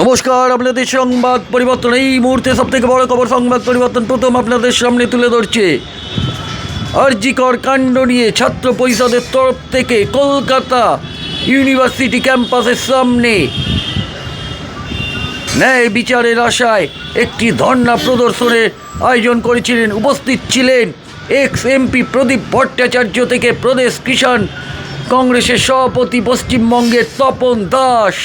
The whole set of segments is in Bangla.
নমস্কার, আপনাদের সংবাদ পরিবর্তন। এই মুহূর্তে সব থেকে বড় খবর, সংবাদ পরিবর্তন প্রথম আপনাদের সামনে তুলে ধরছে। আরজিকর কাণ্ড নিয়ে ছাত্র পরিষদের তরফ থেকে কলকাতা ইউনিভার্সিটি ক্যাম্পাসের সামনে ন্যায় বিচারের আশায় একটি ধর্ণা প্রদর্শনের আয়োজন করেছিলেন, উপস্থিত ছিলেন এক্স এমপি প্রদীপ ভট্টাচার্য থেকে প্রদেশ কিষাণ কংগ্রেসের সভাপতি পশ্চিমবঙ্গের তপন দাস,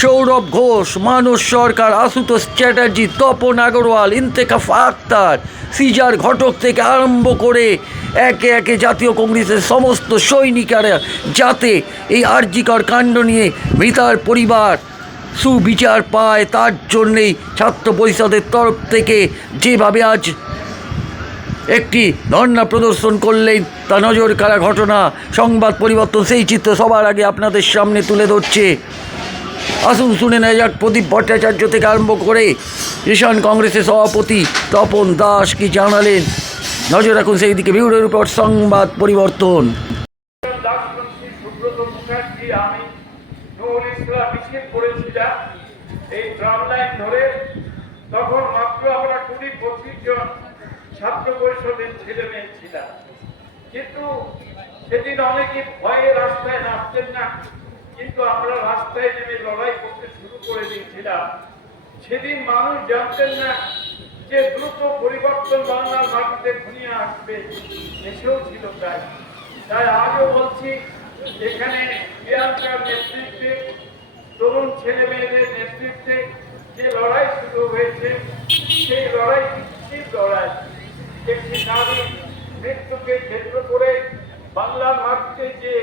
সৌরভ ঘোষ, মানস সরকার, আশুতোষ চ্যাটার্জি, তপন আগরওয়াল ইন্তেকাফ আক্তার, সিজার ঘটক থেকে আরম্ভ করে একে একে জাতীয় কংগ্রেসের সমস্ত সৈনিকেরা যাতে এই আর্যিকর কাণ্ড নিয়ে মৃতার পরিবার সুবিচার পায়, তার জন্যেই ছাত্র পরিষদের তরফ থেকে যেভাবে আজ একটি ধর্ণা প্রদর্শন করলেই তা নজর কাড়া ঘটনা, সংবাদ পরিবর্তন সেই চিত্র সবার আগে আপনাদের সামনে তুলে ধরছে। আসুন শুনে নেওয়া যাক, প্রদীপ ভট্টাচার্য থেকে আরম্ভ করে কিষাণ কংগ্রেসের সভাপতি তপন দাস কি জানালেন? নজর রাখুন সেই দিকে বিউরোর উপর সংবাদ পরিবর্তন। এই ধরে তখন মাত্র আমরা কুড়ি, পঁচিশ জন ছাত্র পরিষদের ছেলে মেয়ে ছিলাম। কিন্তু সেদিন অনেকে ভয়ে রাস্তায় নামতেন না, কিন্তু আমরা রাস্তায় নেমে লড়াই করতে শুরু করে দিয়েছিলাম। সেদিন মানুষ জানতেন না যে দ্রুত পরিবর্তন বাংলার মাটিতে ঘনিয়ে আসবে, এসেও ছিল তাই। তাই আজও বলছি, এখানে প্রিয়াঙ্কার নেতৃত্বে, তরুণ ছেলে মেয়েদের নেতৃত্বে যে লড়াই শুরু হয়েছে, সেই লড়াই নিশ্চিত লড়াই। একটি নারী মৃত্যুকে কেন্দ্র করে বাংলার মাটিতে যে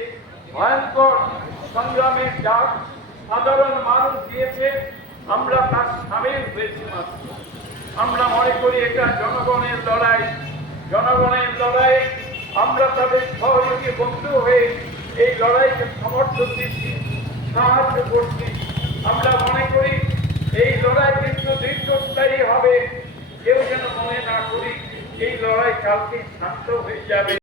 ভয়ঙ্কর সংগ্রামের ডাক সাধারণ মানুষ দিয়েছে, আমরা তার সামিল হয়েছি আমরা মনে করি এটা জনগণের লড়াই। জনগণের লড়াই, আমরা তাদের সহযোগী বন্ধু হয়ে এই লড়াইকে সমর্থন দিচ্ছি, সাহায্য করছি। আমরা মনে করি এই লড়াই কিন্তু দীর্ঘস্থায়ী হবে কেউ যেন মনে না করি এই লড়াই কালকে শান্ত হয়ে যাবে।